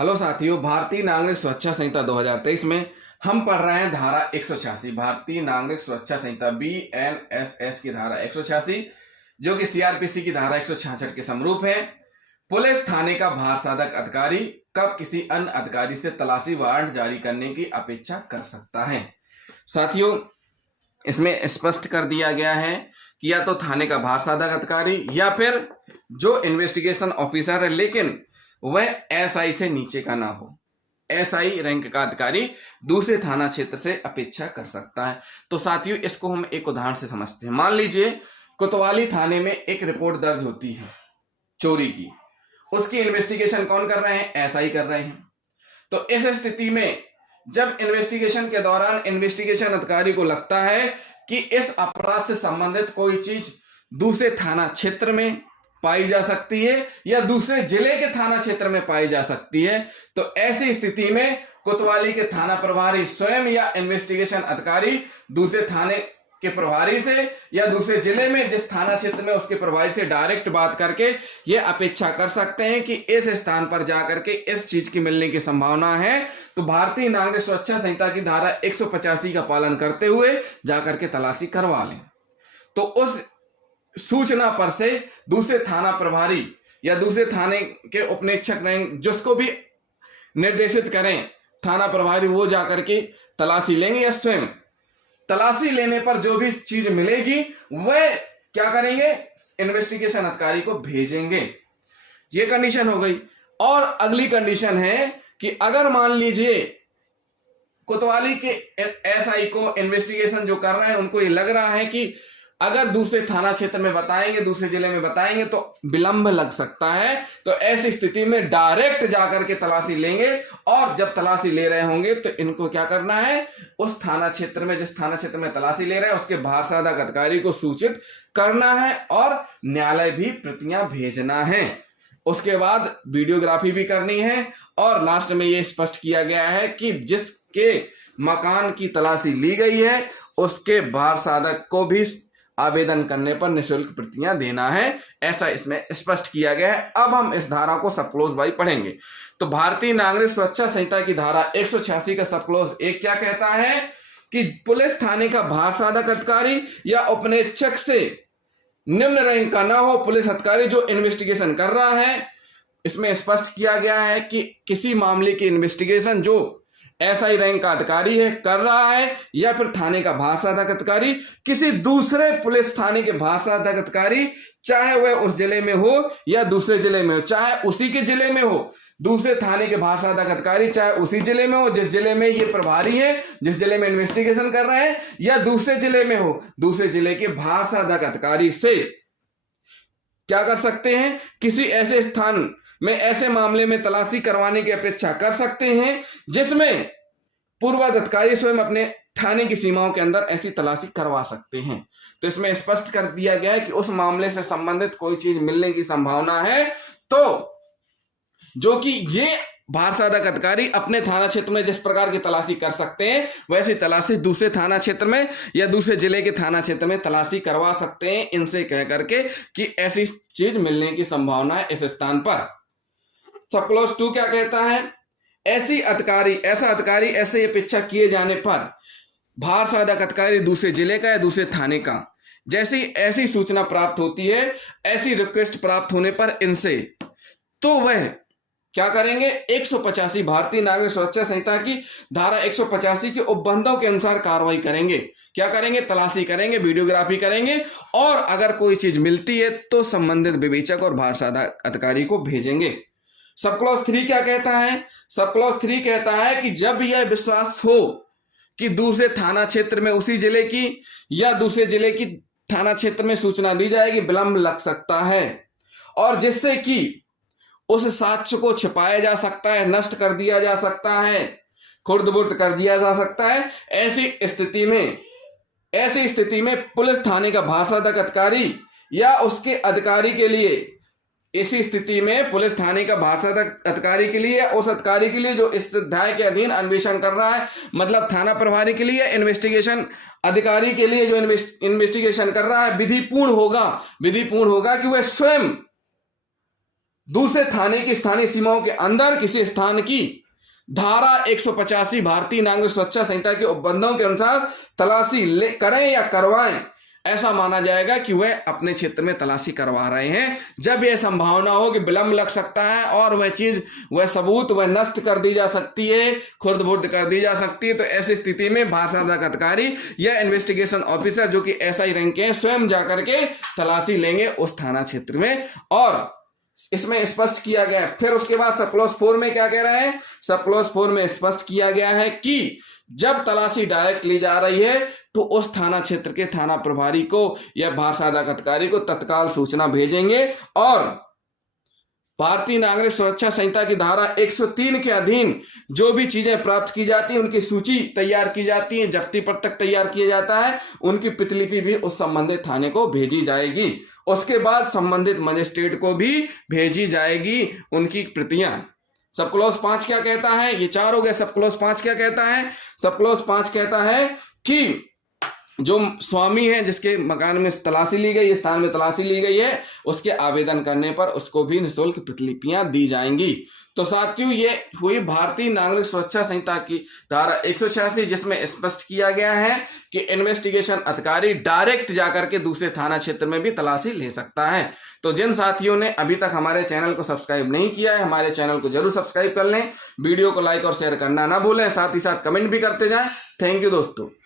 Hello साथियों, भारतीय नागरिक सुरक्षा संहिता 2023 में हम पढ़ रहे हैं धारा 186। भारतीय नागरिक सुरक्षा संहिता BNSS की धारा 186 जो कि CRPC की धारा 166 के समरूप है। पुलिस थाने का भार साधक अधिकारी कब किसी अन्य अधिकारी से तलाशी वारंट जारी करने की अपेक्षा कर सकता है। साथियों, इसमें स्पष्ट कर दिया गया है कि या तो थाने का भार साधक अधिकारी या फिर जो इन्वेस्टिगेशन ऑफिसर है लेकिन वह SI से नीचे का ना हो, SI रैंक का अधिकारी दूसरे थाना क्षेत्र से अपेक्षा कर सकता है। तो साथियों, इसको हम एक उदाहरण से समझते हैं। मान लीजिए कोतवाली थाने में एक रिपोर्ट दर्ज होती है चोरी की, उसकी इन्वेस्टिगेशन कौन कर रहे हैं? SI कर रहे हैं। तो इस स्थिति में जब इन्वेस्टिगेशन के दौरान इन्वेस्टिगेशन अधिकारी को लगता है कि इस अपराध से संबंधित कोई चीज दूसरे थाना क्षेत्र में पाई जा सकती है या दूसरे जिले के थाना क्षेत्र में पाई जा सकती है, तो ऐसी स्थिति में कोतवाली के थाना प्रभारी स्वयं या इन्वेस्टिगेशन अधिकारी दूसरे थाने के प्रभारी से या दूसरे जिले में जिस थाना क्षेत्र में उसके प्रभारी से डायरेक्ट बात करके ये अपेक्षा कर सकते हैं कि इस स्थान पर जाकर के इस चीज की मिलने की संभावना है, तो भारतीय नागरिक सुरक्षा संहिता की धारा 185 का पालन करते हुए जाकर के तलाशी करवा लें। तो उस सूचना पर से दूसरे थाना प्रभारी या दूसरे थाने के उपनिरीक्षक रैंक जिसको भी निर्देशित करें थाना प्रभारी, वो जाकर के तलाशी लेंगे या स्वयं तलाशी लेने पर जो भी चीज मिलेगी वह क्या करेंगे? इन्वेस्टिगेशन अधिकारी को भेजेंगे। ये कंडीशन हो गई। और अगली कंडीशन है कि अगर मान लीजिए कोतवाली के SI को इन्वेस्टिगेशन जो कर रहे हैं उनको ये लग रहा है कि अगर दूसरे थाना क्षेत्र में बताएंगे, दूसरे जिले में बताएंगे तो विलंब लग सकता है, तो ऐसी स्थिति में डायरेक्ट जाकर के तलाशी लेंगे। और जब तलाशी ले रहे होंगे तो इनको क्या करना है? उस थाना क्षेत्र में, जिस थाना क्षेत्र में तलाशी ले रहे हैं उसके भार साधक अधिकारी को सूचित करना है और न्यायालय भी प्रतियां भेजना है। उसके बाद वीडियोग्राफी भी करनी है और लास्ट में यह स्पष्ट किया गया है कि जिसके मकान की तलाशी ली गई है उसके भार साधक को भी आवेदन करने पर निःशुल्क प्रतियां देना है, ऐसा इसमें स्पष्ट किया गया है। अब हम इस धारा को सब क्लोज बाई पढ़ेंगे। तो भारतीय नागरिक सुरक्षा संहिता की धारा 186 का सब क्लोज 1 क्या कहता है कि पुलिस थाने का भार साधक अधिकारी या उपनिरीक्षक से निम्न रैंक का ना हो पुलिस अधिकारी जो इन्वेस्टिगेशन कर रहा है। इसमें स्पष्ट किया गया है कि किसी मामले की इन्वेस्टिगेशन जो SI रैंक का अधिकारी है कर रहा है या फिर थाने का भार साधक अधिकारी किसी दूसरे पुलिस थाने के भार साधक अधिकारी, चाहे वह उस जिले में हो या दूसरे जिले में हो, चाहे उसी के जिले में हो, दूसरे थाने के भार साधक अधिकारी चाहे उसी जिले में हो जिस जिले में ये प्रभारी है, जिस जिले में इन्वेस्टिगेशन कर रहे हैं, या दूसरे जिले में हो, दूसरे जिले के भार साधक अधिकारी से क्या कर सकते हैं? किसी ऐसे स्थान में ऐसे मामले में तलाशी करवाने की अपेक्षा कर सकते हैं जिसमें पूर्व अधिकारी स्वयं अपने थाने की सीमाओं के अंदर ऐसी तलाशी करवा सकते हैं। तो इसमें स्पष्ट कर दिया गया है कि उस मामले से संबंधित कोई चीज मिलने की संभावना है तो जो कि ये भार साधक अधिकारी अपने थाना क्षेत्र में जिस प्रकार की तलाशी कर सकते हैं वैसी तलाशी दूसरे थाना क्षेत्र में या दूसरे जिले के थाना क्षेत्र में तलाशी करवा सकते हैं, इनसे कह करके कि ऐसी चीज मिलने की संभावना है इस स्थान पर। सब क्लॉज 2 क्या कहता है? ऐसा अधिकारी ऐसे अपेक्षा किए जाने पर भार साधक अधिकारी दूसरे जिले का या दूसरे थाने का जैसी ऐसी सूचना प्राप्त होती है, ऐसी रिक्वेस्ट प्राप्त होने पर इनसे, तो वह क्या करेंगे? 185 भारतीय नागरिक सुरक्षा संहिता की धारा 185 के उपबंधों के अनुसार कार्रवाई करेंगे। क्या करेंगे? तलाशी करेंगे, वीडियोग्राफी करेंगे और अगर कोई चीज मिलती है तो संबंधित विवेचक और भार साधक अधिकारी को भेजेंगे। सब क्लॉज 3 क्या कहता है? सब क्लॉज 3 कहता है कि जब यह विश्वास हो कि दूसरे थाना क्षेत्र में उसी जिले की या दूसरे जिले की थाना क्षेत्र में सूचना दी जाएगी, विलंब लग सकता है और जिससे कि उस साक्ष्य को छिपाया जा सकता है, नष्ट कर दिया जा सकता है, खुर्द-बुर्द कर दिया जा सकता है, ऐसी स्थिति में पुलिस थाने का भार साधक अधिकारी या उसके अधिकारी के लिए, इसी स्थिति में पुलिस थाने का भार साधक अधिकारी के लिए, उस अधिकारी के लिए जो इस अध्याय के अधीन अन्वेषण कर रहा है, मतलब थाना प्रभारी के लिए, इन्वेस्टिगेशन अधिकारी के लिए जो इन्वेस्टिगेशन कर रहा है, विधिपूर्ण होगा कि वह स्वयं दूसरे थाने की स्थानीय सीमाओं के अंदर किसी स्थान की धारा 185 भारतीय नागरिक सुरक्षा संहिता के उपबंधों के अनुसार तलाशी करें या करवाएं, ऐसा माना जाएगा कि वह अपने क्षेत्र में तलाशी करवा रहे हैं। जब यह संभावना हो कि विलंब लग सकता है और वह चीज, वह सबूत वह नष्ट कर दी जा सकती है, खुर्द-बुर्द कर दी जा सकती है, तो ऐसी स्थिति में भारसाधक अधिकारी या इन्वेस्टिगेशन ऑफिसर जो कि SI रैंक के हैं स्वयं जाकर के तलाशी लेंगे उस थाना क्षेत्र में। और इसमें स्पष्ट किया गया है। फिर उसके बाद सब क्लॉज 4 में क्या कह रहे हैं? सब क्लॉज 4 में स्पष्ट किया गया है कि जब तलाशी डायरेक्ट ली जा रही है तो उस थाना क्षेत्र के थाना प्रभारी को या भारसाधक अधिकारी को तत्काल सूचना भेजेंगे और भारतीय नागरिक सुरक्षा संहिता की धारा 103 के अधीन जो भी चीजें प्राप्त की जाती हैं उनकी सूची तैयार की जाती है, जब्ती पत्रक तैयार किया जाता है, उनकी प्रतिलिपि भी उस संबंधित थाने को भेजी जाएगी। उसके बाद संबंधित मजिस्ट्रेट को भी भेजी जाएगी उनकी प्रतियां। सब क्लॉज 5 क्या कहता है? ये 4 हो गए। सब क्लॉज 5 क्या कहता है? सब क्लॉज 5 कहता है कि जो स्वामी है, जिसके मकान में तलाशी ली गई, स्थान में तलाशी ली गई है, उसके आवेदन करने पर उसको भी निःशुल्क प्रतिलिपियां दी जाएंगी। तो साथियों, ये हुई भारतीय नागरिक सुरक्षा संहिता की धारा 186, जिसमें स्पष्ट किया गया है कि इन्वेस्टिगेशन अधिकारी डायरेक्ट जाकर के दूसरे थाना क्षेत्र में भी तलाशी ले सकता है। तो जिन साथियों ने अभी तक हमारे चैनल को सब्सक्राइब नहीं किया है, हमारे चैनल को जरूर सब्सक्राइब कर लें, वीडियो को लाइक और शेयर करना ना भूलें, साथ ही साथ कमेंट भी करते जाएं। थैंक यू दोस्तों।